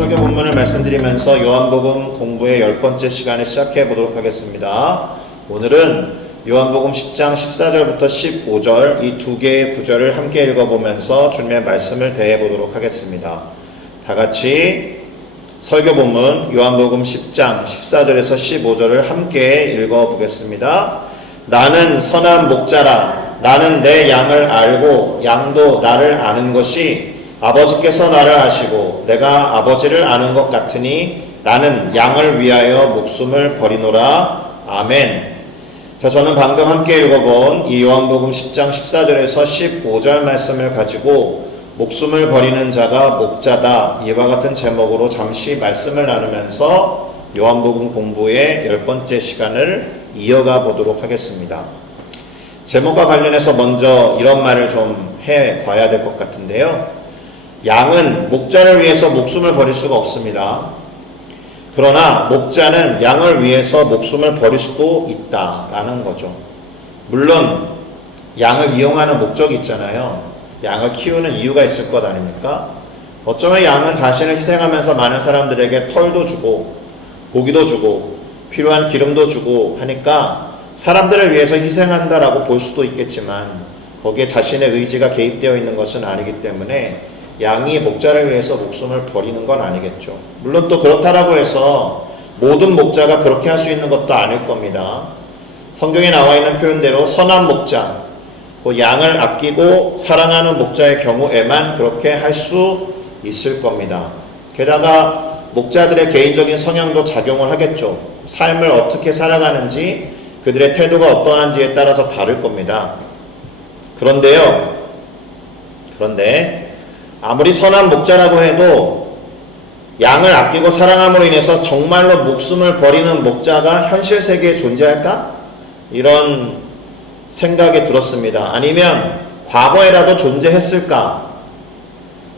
설교 본문을 말씀드리면서 요한복음 공부의 10번째 시간을 시작해 보도록 하겠습니다. 오늘은 요한복음 10장 14절부터 15절 이 두 개의 구절을 함께 읽어보면서 주님의 말씀을 대해 보도록 하겠습니다. 다 같이 설교 본문 요한복음 10장 14절에서 15절을 함께 읽어보겠습니다. 나는 선한 목자라. 나는 내 양을 알고 양도 나를 아는 것이 아버지께서 나를 아시고 내가 아버지를 아는 것 같으니 나는 양을 위하여 목숨을 버리노라. 아멘. 자, 저는 방금 함께 읽어본 이 요한복음 10장 14절에서 15절 말씀을 가지고 목숨을 버리는 자가 목자다, 이와 같은 제목으로 잠시 말씀을 나누면서 요한복음 공부의 10번째 시간을 이어가 보도록 하겠습니다. 제목과 관련해서 먼저 이런 말을 좀 해봐야 될 것 같은데요. 양은 목자를 위해서 목숨을 버릴 수가 없습니다. 그러나 목자는 양을 위해서 목숨을 버릴 수도 있다라는 거죠. 물론 양을 이용하는 목적이 있잖아요. 양을 키우는 이유가 있을 것 아닙니까? 어쩌면 양은 자신을 희생하면서 많은 사람들에게 털도 주고 고기도 주고 필요한 기름도 주고 하니까 사람들을 위해서 희생한다라고 볼 수도 있겠지만 거기에 자신의 의지가 개입되어 있는 것은 아니기 때문에 양이 목자를 위해서 목숨을 버리는 건 아니겠죠. 물론 또 그렇다라고 해서 모든 목자가 그렇게 할 수 있는 것도 아닐 겁니다. 성경에 나와 있는 표현대로 선한 목자, 양을 아끼고 사랑하는 목자의 경우에만 그렇게 할 수 있을 겁니다. 게다가 목자들의 개인적인 성향도 작용을 하겠죠. 삶을 어떻게 살아가는지 그들의 태도가 어떠한지에 따라서 다를 겁니다. 그런데 아무리 선한 목자라고 해도 양을 아끼고 사랑함으로 인해서 정말로 목숨을 버리는 목자가 현실 세계에 존재할까? 이런 생각이 들었습니다. 아니면 과거에라도 존재했을까?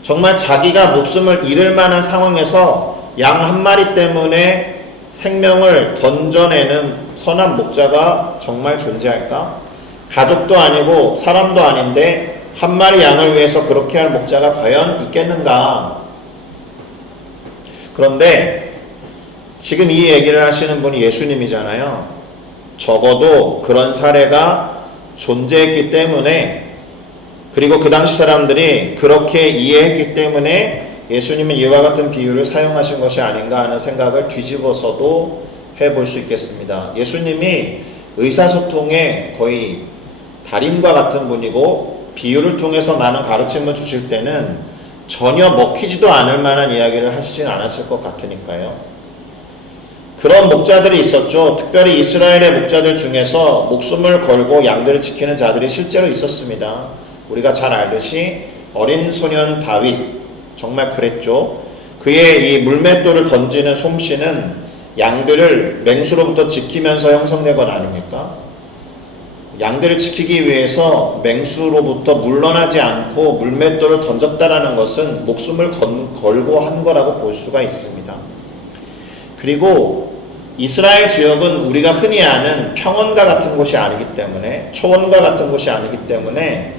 정말 자기가 목숨을 잃을 만한 상황에서 양 한 마리 때문에 생명을 던져내는 선한 목자가 정말 존재할까? 가족도 아니고 사람도 아닌데 한 마리 양을 위해서 그렇게 할 목자가 과연 있겠는가? 그런데 지금 이 얘기를 하시는 분이 예수님이잖아요. 적어도 그런 사례가 존재했기 때문에, 그리고 그 당시 사람들이 그렇게 이해했기 때문에 예수님은 이와 같은 비유를 사용하신 것이 아닌가 하는 생각을 뒤집어서도 해볼 수 있겠습니다. 예수님이 의사소통의 거의 달인과 같은 분이고 비유를 통해서 많은 가르침을 주실 때는 전혀 먹히지도 않을 만한 이야기를 하시진 않았을 것 같으니까요. 그런 목자들이 있었죠. 특별히 이스라엘의 목자들 중에서 목숨을 걸고 양들을 지키는 자들이 실제로 있었습니다. 우리가 잘 알듯이 어린 소년 다윗, 정말 그랬죠. 그의 이 물맷돌을 던지는 솜씨는 양들을 맹수로부터 지키면서 형성된 것 아닙니까? 양들을 지키기 위해서 맹수로부터 물러나지 않고 물맷돌을 던졌다라는 것은 목숨을 걸고 한 거라고 볼 수가 있습니다. 그리고 이스라엘 지역은 우리가 흔히 아는 평원과 같은 곳이 아니기 때문에, 초원과 같은 곳이 아니기 때문에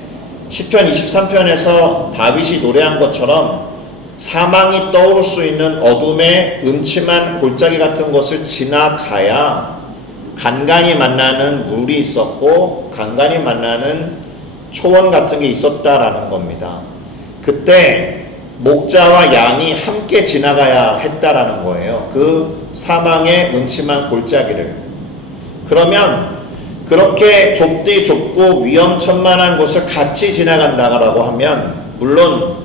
시편 23편에서 다윗이 노래한 것처럼 사망이 떠오를 수 있는 어둠의 음침한 골짜기 같은 곳을 지나가야 간간히 만나는 물이 있었고 간간히 만나는 초원 같은 게 있었다라는 겁니다. 그때 목자와 양이 함께 지나가야 했다라는 거예요. 그 사망의 음침한 골짜기를. 그러면 그렇게 좁고 위험천만한 곳을 같이 지나간다라고 하면 물론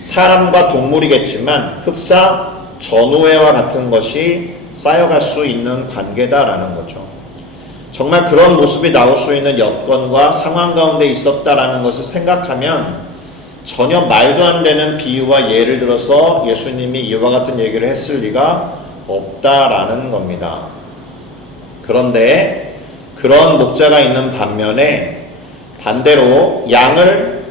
사람과 동물이겠지만 흡사 전우회와 같은 것이 쌓여갈 수 있는 관계다라는 거죠. 정말 그런 모습이 나올 수 있는 여건과 상황 가운데 있었다라는 것을 생각하면 전혀 말도 안 되는 비유와 예를 들어서 예수님이 이와 같은 얘기를 했을 리가 없다라는 겁니다. 그런데 그런 목자가 있는 반면에 반대로 양을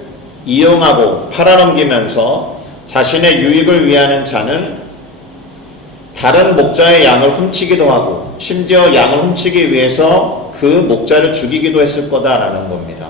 이용하고 팔아넘기면서 자신의 유익을 위하는 자는 다른 목자의 양을 훔치기도 하고 심지어 양을 훔치기 위해서 그 목자를 죽이기도 했을 거다라는 겁니다.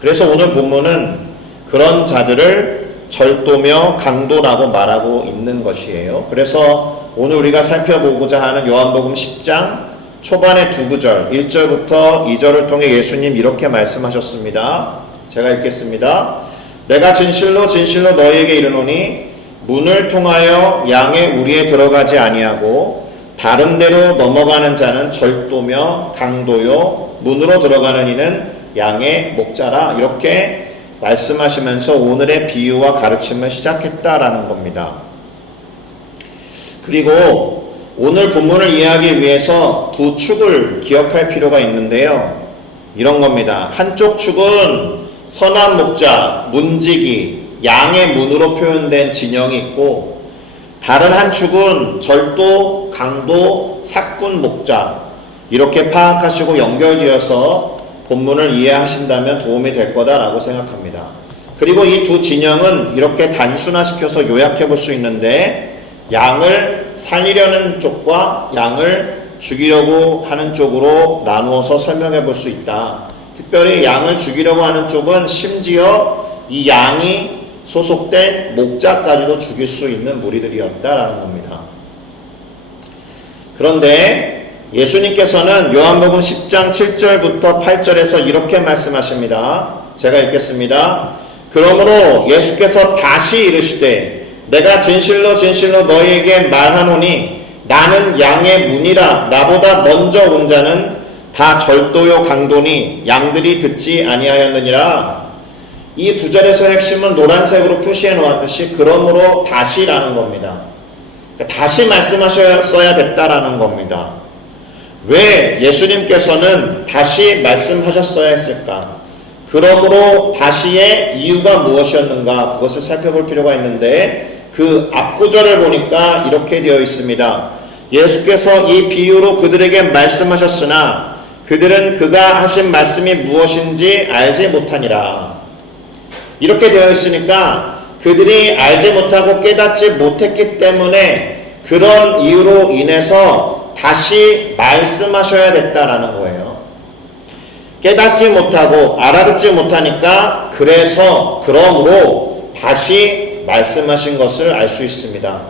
그래서 오늘 본문은 그런 자들을 절도며 강도라고 말하고 있는 것이에요. 그래서 오늘 우리가 살펴보고자 하는 요한복음 10장 초반의 두 구절 1절부터 2절을 통해 예수님 이렇게 말씀하셨습니다. 제가 읽겠습니다. 내가 진실로 진실로 너희에게 이르노니 문을 통하여 양의 우리에 들어가지 아니하고 다른 데로 넘어가는 자는 절도며 강도요 문으로 들어가는 이는 양의 목자라. 이렇게 말씀하시면서 오늘의 비유와 가르침을 시작했다라는 겁니다. 그리고 오늘 본문을 이해하기 위해서 두 축을 기억할 필요가 있는데요. 이런 겁니다. 한쪽 축은 선한 목자, 문지기, 양의 문으로 표현된 진영이 있고, 다른 한 축은 절도, 강도, 사꾼 목자, 이렇게 파악하시고 연결지어서 본문을 이해하신다면 도움이 될 거다라고 생각합니다. 그리고 이 두 진영은 이렇게 단순화시켜서 요약해 볼 수 있는데, 양을 살리려는 쪽과 양을 죽이려고 하는 쪽으로 나누어서 설명해 볼 수 있다. 특별히 양을 죽이려고 하는 쪽은 심지어 이 양이 소속된 목자까지도 죽일 수 있는 무리들이었다라는 겁니다. 그런데 예수님께서는 요한복음 10장 7절부터 8절에서 이렇게 말씀하십니다. 제가 읽겠습니다. 그러므로 예수께서 다시 이르시되 내가 진실로 진실로 너희에게 말하노니 나는 양의 문이라. 나보다 먼저 온 자는 다 절도요 강도니 양들이 듣지 아니하였느니라. 이 구절에서의 핵심은 노란색으로 표시해 놓았듯이 그러므로 다시라는 겁니다. 다시 말씀하셨어야 됐다라는 겁니다. 왜 예수님께서는 다시 말씀하셨어야 했을까? 그러므로 다시의 이유가 무엇이었는가? 그것을 살펴볼 필요가 있는데 그 앞구절을 보니까 이렇게 되어 있습니다. 예수께서 이 비유로 그들에게 말씀하셨으나 그들은 그가 하신 말씀이 무엇인지 알지 못하니라. 이렇게 되어 있으니까 그들이 알지 못하고 깨닫지 못했기 때문에 그런 이유로 인해서 다시 말씀하셔야 됐다라는 거예요. 깨닫지 못하고 알아듣지 못하니까 그러므로 다시 말씀하신 것을 알 수 있습니다.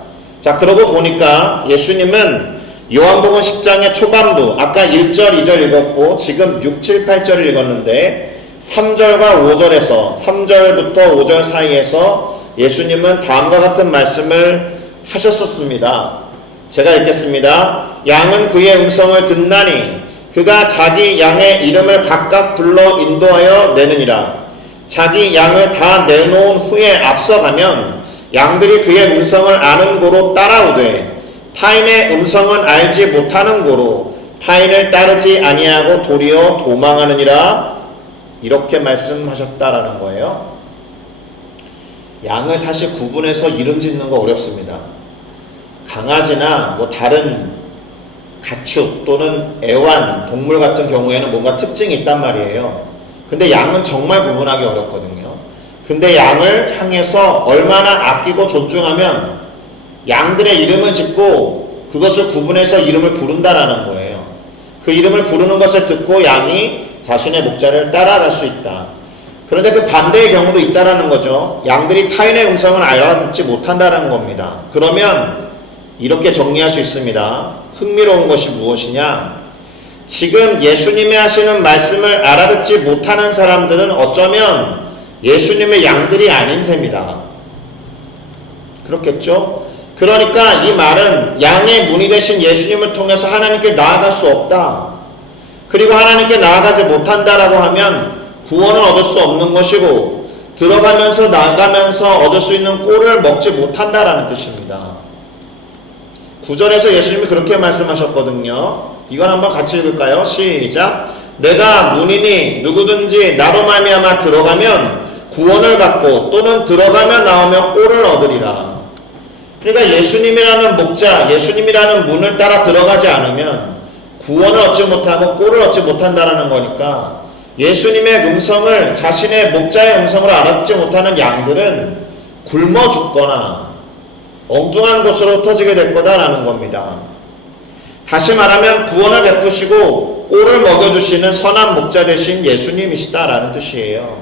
자, 그러고 보니까 예수님은 요한복음 10장의 초반부, 아까 1절, 2절 읽었고 지금 6, 7, 8절을 읽었는데 3절과 5절에서 3절부터 5절 사이에서 예수님은 다음과 같은 말씀을 하셨었습니다. 제가 읽겠습니다. 양은 그의 음성을 듣나니 그가 자기 양의 이름을 각각 불러 인도하여 내느니라. 자기 양을 다 내놓은 후에 앞서가면 양들이 그의 음성을 아는 고로 따라오되 타인의 음성은 알지 못하는 고로 타인을 따르지 아니하고 도리어 도망하느니라. 이렇게 말씀하셨다라는 거예요. 양을 사실 구분해서 이름 짓는 거 어렵습니다. 강아지나 뭐 다른 가축 또는 애완 동물 같은 경우에는 뭔가 특징이 있단 말이에요. 근데 양은 정말 구분하기 어렵거든요. 근데 양을 향해서 얼마나 아끼고 존중하면 양들의 이름을 짓고 그것을 구분해서 이름을 부른다라는 거예요. 그 이름을 부르는 것을 듣고 양이 자신의 목자를 따라갈 수 있다. 그런데 그 반대의 경우도 있다라는 거죠. 양들이 타인의 음성을 알아듣지 못한다라는 겁니다. 그러면 이렇게 정리할 수 있습니다. 흥미로운 것이 무엇이냐? 지금 예수님이 하시는 말씀을 알아듣지 못하는 사람들은 어쩌면 예수님의 양들이 아닌 셈이다. 그렇겠죠? 그러니까 이 말은 양의 문이 되신 예수님을 통해서 하나님께 나아갈 수 없다. 그리고 하나님께 나아가지 못한다라고 하면 구원을 얻을 수 없는 것이고 들어가면서 나가면서 얻을 수 있는 꼴을 먹지 못한다라는 뜻입니다. 9절에서 예수님이 그렇게 말씀하셨거든요. 이건 한번 같이 읽을까요? 시작. 내가 문이니 누구든지 나로 말미암아 들어가면 구원을 받고 또는 들어가면 나오면 꼴을 얻으리라. 그러니까 예수님이라는 목자, 예수님이라는 문을 따라 들어가지 않으면 구원을 얻지 못하고 꼴을 얻지 못한다라는 거니까 예수님의 음성을 자신의 목자의 음성으로 알아듣지 못하는 양들은 굶어 죽거나 엉뚱한 곳으로 터지게 될 거다라는 겁니다. 다시 말하면 구원을 베푸시고 꼴을 먹여주시는 선한 목자 되신 예수님이시다라는 뜻이에요.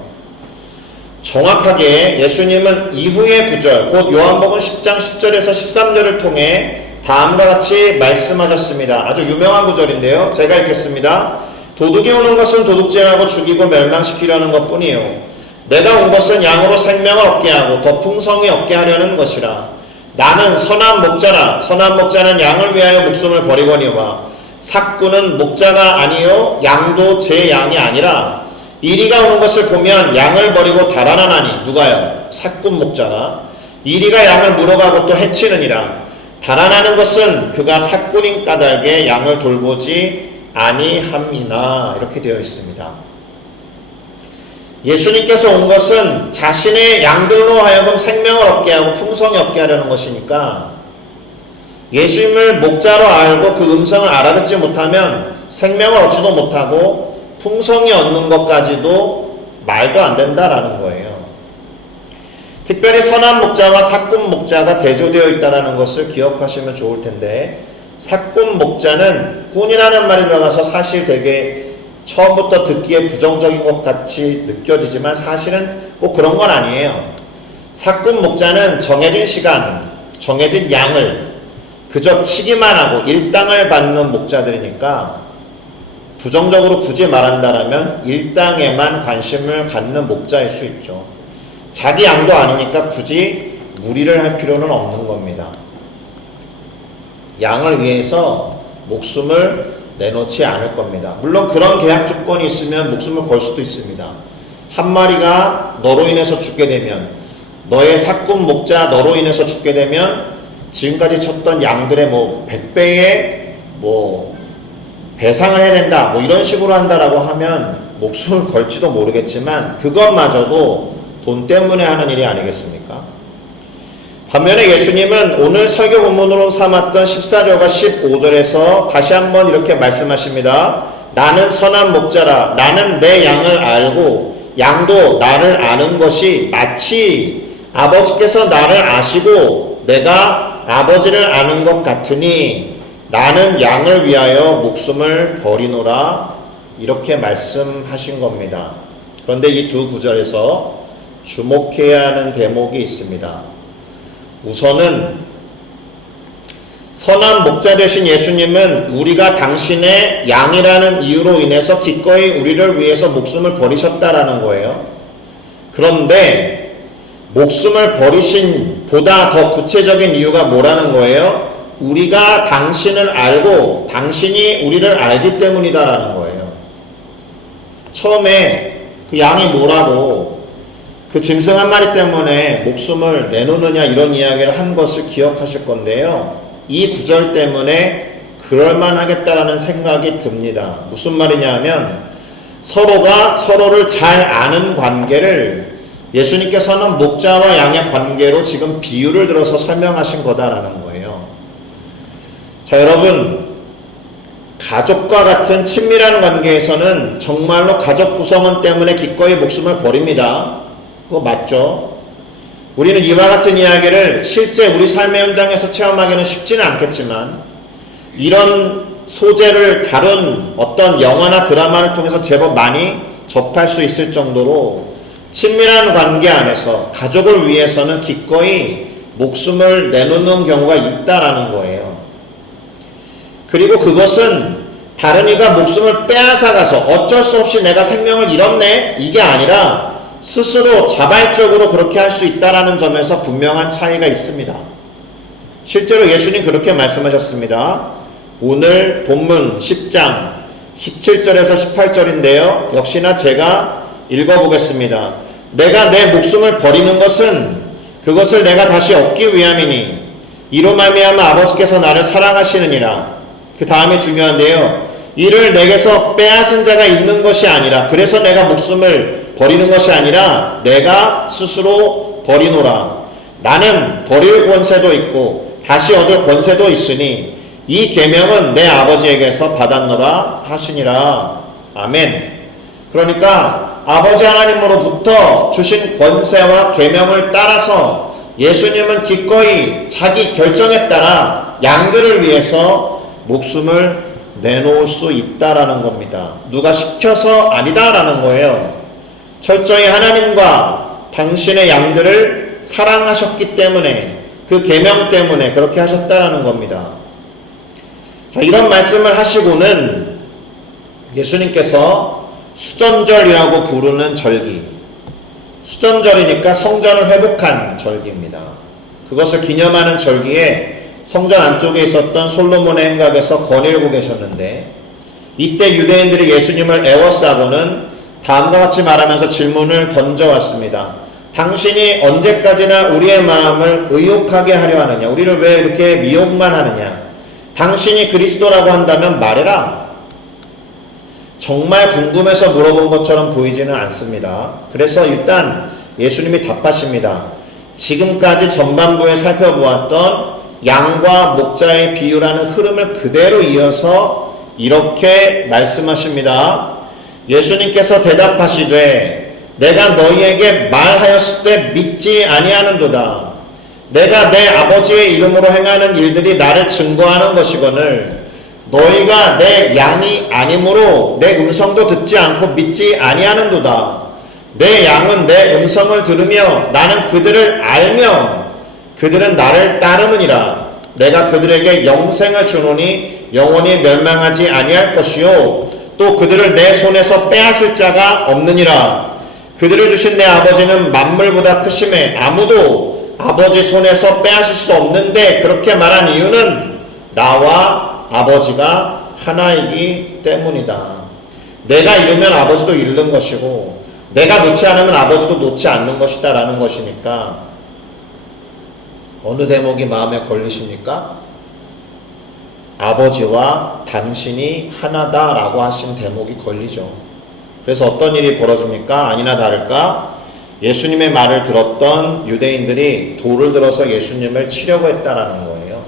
정확하게 예수님은 이후의 구절, 곧 요한복음 10장 10절에서 13절을 통해 다음과 같이 말씀하셨습니다. 아주 유명한 구절인데요. 제가 읽겠습니다. 도둑이 오는 것은 도둑질하고 죽이고 멸망시키려는 것뿐이요 내가 온 것은 양으로 생명을 얻게 하고 더 풍성히 얻게 하려는 것이라. 나는 선한 목자라. 선한 목자는 양을 위하여 목숨을 버리거니와 삭구는 목자가 아니요 양도 제 양이 아니라. 이리가 오는 것을 보면 양을 버리고 달아나나니. 누가요? 삭군 목자가. 이리가 양을 물어가고 또 해치느니라. 달아나는 것은 그가 삭군인 까닭에 양을 돌보지 아니함이나. 이렇게 되어 있습니다. 예수님께서 온 것은 자신의 양들로 하여금 생명을 얻게 하고 풍성히 얻게 하려는 것이니까 예수님을 목자로 알고 그 음성을 알아듣지 못하면 생명을 얻지도 못하고 풍성히 얻는 것까지도 말도 안 된다라는 거예요. 특별히 선한 목자와 삭군 목자가 대조되어 있다는 것을 기억하시면 좋을 텐데, 삭군 목자는 꾼이라는 말이 들어가서 사실 되게 처음부터 듣기에 부정적인 것 같이 느껴지지만 사실은 꼭 그런 건 아니에요. 삭군 목자는 정해진 시간, 정해진 양을 그저 치기만 하고 일당을 받는 목자들이니까 부정적으로 굳이 말한다라면 일당에만 관심을 갖는 목자일 수 있죠. 자기 양도 아니니까 굳이 무리를 할 필요는 없는 겁니다. 양을 위해서 목숨을 내놓지 않을 겁니다. 물론 그런 계약 조건이 있으면 목숨을 걸 수도 있습니다. 한 마리가 너로 인해서 죽게 되면, 너의 삭군 목자 너로 인해서 죽게 되면 지금까지 쳤던 양들의 100배의 배상을 해야 된다, 이런 식으로 한다라고 하면 목숨을 걸지도 모르겠지만 그것마저도 돈 때문에 하는 일이 아니겠습니까? 반면에 예수님은 오늘 설교 본문으로 삼았던 14절과 15절에서 다시 한번 이렇게 말씀하십니다. 나는 선한 목자라. 나는 내 양을 알고 양도 나를 아는 것이 마치 아버지께서 나를 아시고 내가 아버지를 아는 것 같으니 나는 양을 위하여 목숨을 버리노라. 이렇게 말씀하신 겁니다. 그런데 이 두 구절에서 주목해야 하는 대목이 있습니다. 우선은 선한 목자 되신 예수님은 우리가 당신의 양이라는 이유로 인해서 기꺼이 우리를 위해서 목숨을 버리셨다라는 거예요. 그런데 목숨을 버리신 보다 더 구체적인 이유가 뭐라는 거예요? 우리가 당신을 알고 당신이 우리를 알기 때문이다라는 거예요. 처음에 그 양이 뭐라고 그 짐승 한 마리 때문에 목숨을 내놓느냐 이런 이야기를 한 것을 기억하실 건데요. 이 구절 때문에 그럴만하겠다라는 생각이 듭니다. 무슨 말이냐 하면 서로가 서로를 잘 아는 관계를 예수님께서는 목자와 양의 관계로 지금 비유를 들어서 설명하신 거다라는 거예요. 자, 여러분, 가족과 같은 친밀한 관계에서는 정말로 가족 구성원 때문에 기꺼이 목숨을 버립니다. 그거 맞죠? 우리는 이와 같은 이야기를 실제 우리 삶의 현장에서 체험하기는 쉽지는 않겠지만 이런 소재를 다룬 어떤 영화나 드라마를 통해서 제법 많이 접할 수 있을 정도로 친밀한 관계 안에서 가족을 위해서는 기꺼이 목숨을 내놓는 경우가 있다라는 거예요. 그리고 그것은 다른 이가 목숨을 빼앗아가서 어쩔 수 없이 내가 생명을 잃었네 이게 아니라 스스로 자발적으로 그렇게 할 수 있다라는 점에서 분명한 차이가 있습니다. 실제로 예수님 그렇게 말씀하셨습니다. 오늘 본문 10장 17절에서 18절인데요. 역시나 제가 읽어보겠습니다. 내가 내 목숨을 버리는 것은 그것을 내가 다시 얻기 위함이니 이로 말미암아 아버지께서 나를 사랑하시느니라. 그 다음에 중요한데요. 이를 내게서 빼앗은 자가 있는 것이 아니라 그래서 내가 목숨을 버리는 것이 아니라 내가 스스로 버리노라. 나는 버릴 권세도 있고 다시 얻을 권세도 있으니 이 계명은 내 아버지에게서 받았노라 하시니라. 아멘. 그러니까 아버지 하나님으로부터 주신 권세와 계명을 따라서 예수님은 기꺼이 자기 결정에 따라 양들을 위해서 목숨을 내놓을 수 있다라는 겁니다. 누가 시켜서 아니다라는 거예요. 철저히 하나님과 당신의 양들을 사랑하셨기 때문에, 그 계명 때문에 그렇게 하셨다라는 겁니다. 자, 이런 말씀을 하시고는 예수님께서 수전절이라고 부르는 절기, 수전절이니까 성전을 회복한 절기입니다. 그것을 기념하는 절기에 성전 안쪽에 있었던 솔로몬의 행각에서 건의를 계셨는데, 이때 유대인들이 예수님을 애워싸고는 다음과 같이 말하면서 질문을 던져왔습니다. 당신이 언제까지나 우리의 마음을 의욕하게 하려 하느냐? 우리를 왜 이렇게 미혹만 하느냐? 당신이 그리스도라고 한다면 말해라. 정말 궁금해서 물어본 것처럼 보이지는 않습니다. 그래서 일단 예수님이 답하십니다. 지금까지 전반부에 살펴보았던 양과 목자의 비유라는 흐름을 그대로 이어서 이렇게 말씀하십니다. 예수님께서 대답하시되 내가 너희에게 말하였을 때 믿지 아니하는도다. 내가 내 아버지의 이름으로 행하는 일들이 나를 증거하는 것이거늘 너희가 내 양이 아니므로 내 음성도 듣지 않고 믿지 아니하는도다. 내 양은 내 음성을 들으며 나는 그들을 알며 그들은 나를 따르느니라. 내가 그들에게 영생을 주노니 영원히 멸망하지 아니할 것이요 또 그들을 내 손에서 빼앗을 자가 없느니라. 그들을 주신 내 아버지는 만물보다 크심에 아무도 아버지 손에서 빼앗을 수 없는데, 그렇게 말한 이유는 나와 아버지가 하나이기 때문이다. 내가 이르면 아버지도 이르는 것이고 내가 놓지 않으면 아버지도 놓지 않는 것이다 라는 것이니까, 어느 대목이 마음에 걸리십니까? 아버지와 당신이 하나다 라고 하신 대목이 걸리죠. 그래서 어떤 일이 벌어집니까? 아니나 다를까 예수님의 말을 들었던 유대인들이 돌을 들어서 예수님을 치려고 했다라는 거예요.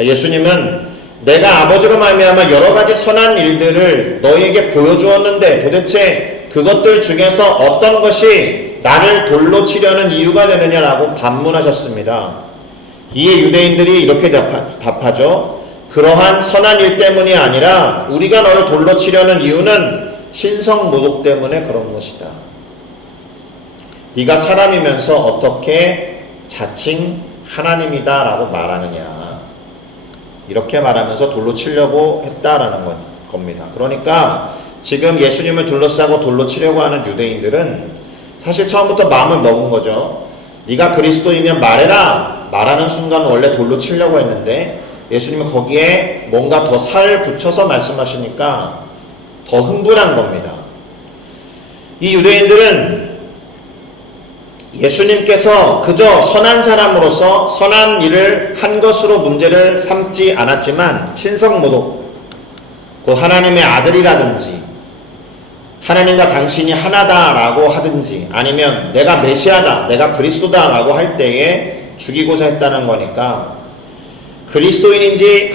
예수님은 내가 아버지로 말미암아 여러 가지 선한 일들을 너희에게 보여주었는데 도대체 그것들 중에서 어떤 것이 나를 돌로 치려는 이유가 되느냐라고 반문하셨습니다. 이에 유대인들이 이렇게 답하죠. 그러한 선한 일 때문이 아니라 우리가 너를 돌로 치려는 이유는 신성모독 때문에 그런 것이다. 네가 사람이면서 어떻게 자칭 하나님이다 라고 말하느냐, 이렇게 말하면서 돌로 치려고 했다라는 겁니다. 그러니까 지금 예수님을 둘러싸고 돌로 치려고 하는 유대인들은 사실 처음부터 마음을 먹은 거죠. 네가 그리스도이면 말해라. 말하는 순간 원래 돌로 치려고 했는데 예수님은 거기에 뭔가 더 살 붙여서 말씀하시니까 더 흥분한 겁니다. 이 유대인들은 예수님께서 그저 선한 사람으로서 선한 일을 한 것으로 문제를 삼지 않았지만 신성모독, 곧 하나님의 아들이라든지 하나님과 당신이 하나다라고 하든지 아니면 내가 메시아다, 내가 그리스도다라고 할 때에 죽이고자 했다는 거니까, 그리스도인인지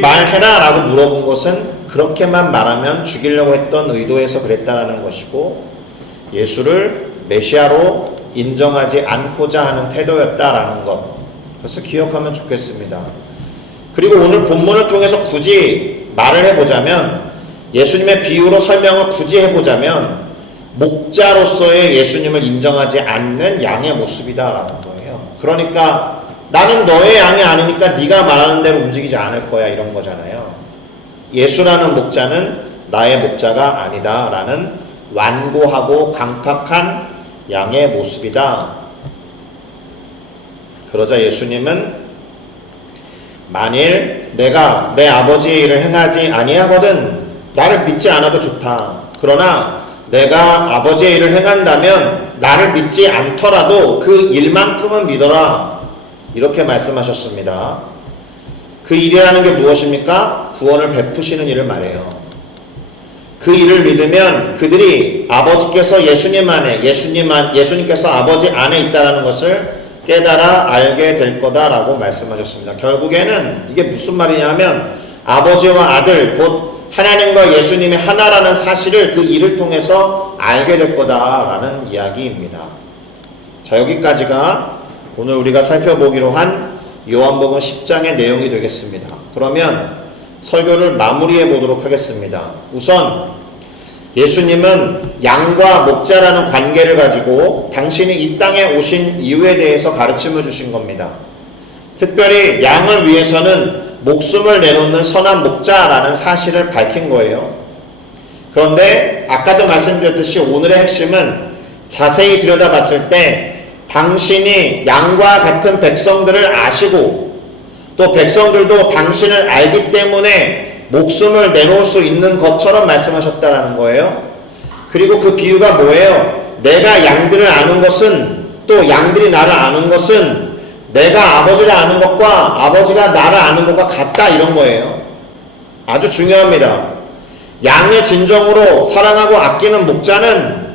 말해라 라고 물어본 것은 그렇게만 말하면 죽이려고 했던 의도에서 그랬다라는 것이고, 예수를 메시아로 인정하지 않고자 하는 태도였다라는 것, 그래서 기억하면 좋겠습니다. 그리고 오늘 본문을 통해서 굳이 말을 해보자면, 예수님의 비유로 설명을 굳이 해보자면 목자로서의 예수님을 인정하지 않는 양의 모습이다라는 거예요. 그러니까 나는 너의 양이 아니니까 네가 말하는 대로 움직이지 않을 거야, 이런 거잖아요. 예수라는 목자는 나의 목자가 아니다 라는 완고하고 강팍한 양의 모습이다. 그러자 예수님은 만일 내가 내 아버지의 일을 행하지 아니하거든 나를 믿지 않아도 좋다. 그러나 내가 아버지의 일을 행한다면 나를 믿지 않더라도 그 일만큼은 믿어라. 이렇게 말씀하셨습니다. 그 일이라는 게 무엇입니까? 구원을 베푸시는 일을 말해요. 그 일을 믿으면 그들이 아버지께서 예수님 안에, 예수님께서 아버지 안에 있다는 것을 깨달아 알게 될 거다라고 말씀하셨습니다. 결국에는 이게 무슨 말이냐면 아버지와 아들, 곧 하나님과 예수님이 하나라는 사실을 그 일을 통해서 알게 될 거다라는 이야기입니다. 자, 여기까지가 오늘 우리가 살펴보기로 한 요한복음 10장의 내용이 되겠습니다. 그러면 설교를 마무리해 보도록 하겠습니다. 우선 예수님은 양과 목자라는 관계를 가지고 당신이 이 땅에 오신 이유에 대해서 가르침을 주신 겁니다. 특별히 양을 위해서는 목숨을 내놓는 선한 목자라는 사실을 밝힌 거예요. 그런데 아까도 말씀드렸듯이 오늘의 핵심은 자세히 들여다봤을 때 당신이 양과 같은 백성들을 아시고 또 백성들도 당신을 알기 때문에 목숨을 내놓을 수 있는 것처럼 말씀하셨다라는 거예요. 그리고 그 비유가 뭐예요? 내가 양들을 아는 것은 또 양들이 나를 아는 것은 내가 아버지를 아는 것과 아버지가 나를 아는 것과 같다 이런 거예요. 아주 중요합니다. 양을 진정으로 사랑하고 아끼는 목자는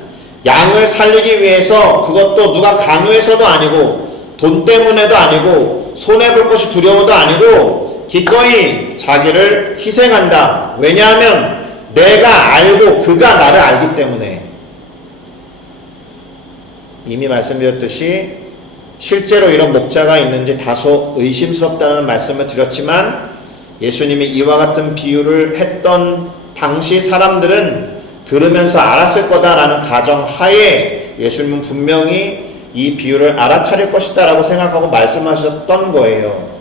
양을 살리기 위해서 그것도 누가 강요해서도 아니고 돈 때문에도 아니고 손해볼 것이 두려워도 아니고 기꺼이 자기를 희생한다. 왜냐하면 내가 알고 그가 나를 알기 때문에. 이미 말씀드렸듯이 실제로 이런 목자가 있는지 다소 의심스럽다는 말씀을 드렸지만 예수님이 이와 같은 비유를 했던 당시 사람들은 들으면서 알았을 거다라는 가정하에 예수님은 분명히 이 비유를 알아차릴 것이다 라고 생각하고 말씀하셨던 거예요.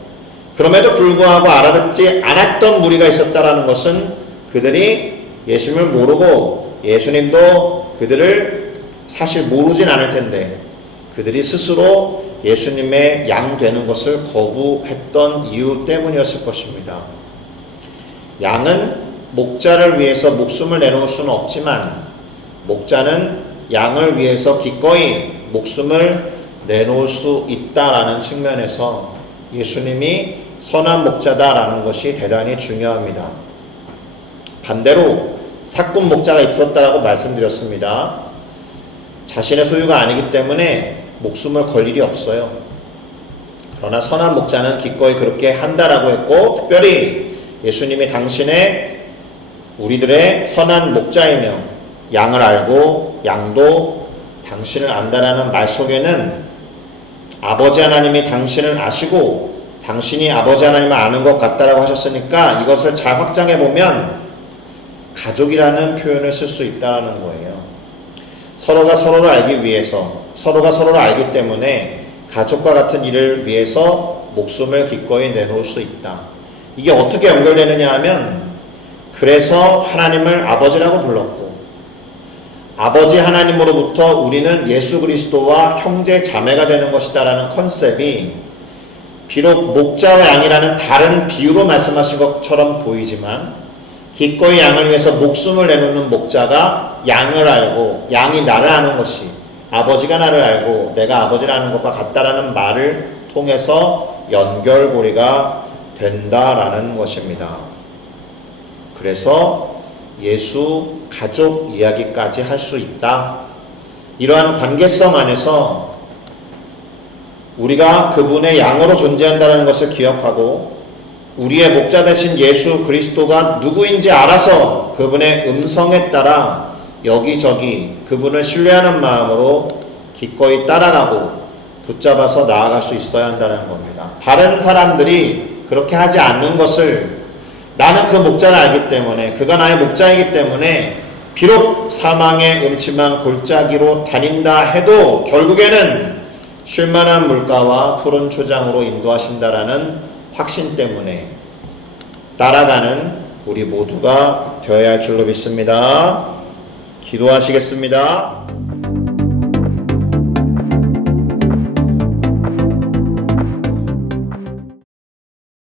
그럼에도 불구하고 알아듣지 않았던 무리가 있었다라는 것은 그들이 예수님을 모르고 예수님도 그들을 사실 모르진 않을 텐데 그들이 스스로 예수님의 양 되는 것을 거부했던 이유 때문이었을 것입니다. 양은 목자를 위해서 목숨을 내놓을 수는 없지만 목자는 양을 위해서 기꺼이 목숨을 내놓을 수 있다라는 측면에서 예수님이 선한 목자다라는 것이 대단히 중요합니다. 반대로 삭군 목자가 있었다라고 말씀드렸습니다. 자신의 소유가 아니기 때문에 목숨을 걸 일이 없어요. 그러나 선한 목자는 기꺼이 그렇게 한다라고 했고 특별히 예수님이 당신의 우리들의 선한 목자이며 양을 알고 양도 당신을 안다라는 말 속에는 아버지 하나님이 당신을 아시고 당신이 아버지 하나님을 아는 것 같다라고 하셨으니까 이것을 잘 확장해 보면 가족이라는 표현을 쓸 수 있다는 거예요. 서로가 서로를 알기 위해서 서로가 서로를 알기 때문에 가족과 같은 일을 위해서 목숨을 기꺼이 내놓을 수 있다. 이게 어떻게 연결되느냐 하면 그래서 하나님을 아버지라고 불렀고 아버지 하나님으로부터 우리는 예수 그리스도와 형제 자매가 되는 것이다라는 컨셉이 비록 목자와 양이라는 다른 비유로 말씀하신 것처럼 보이지만 기꺼이 양을 위해서 목숨을 내놓는 목자가 양을 알고 양이 나를 아는 것이 아버지가 나를 알고 내가 아버지를 아는 것과 같다라는 말을 통해서 연결고리가 된다라는 것입니다. 그래서 예수 가족 이야기까지 할 수 있다. 이러한 관계성 안에서 우리가 그분의 양으로 존재한다는 것을 기억하고 우리의 목자 되신 예수 그리스도가 누구인지 알아서 그분의 음성에 따라 여기저기 그분을 신뢰하는 마음으로 기꺼이 따라가고 붙잡아서 나아갈 수 있어야 한다는 겁니다. 다른 사람들이 그렇게 하지 않는 것을 나는 그 목자를 알기 때문에 그가 나의 목자이기 때문에 비록 사망의 음침한 골짜기로 다닌다 해도 결국에는 쉴만한 물가와 푸른 초장으로 인도하신다라는 확신 때문에 따라가는 우리 모두가 되어야 할 줄로 믿습니다. 기도하시겠습니다.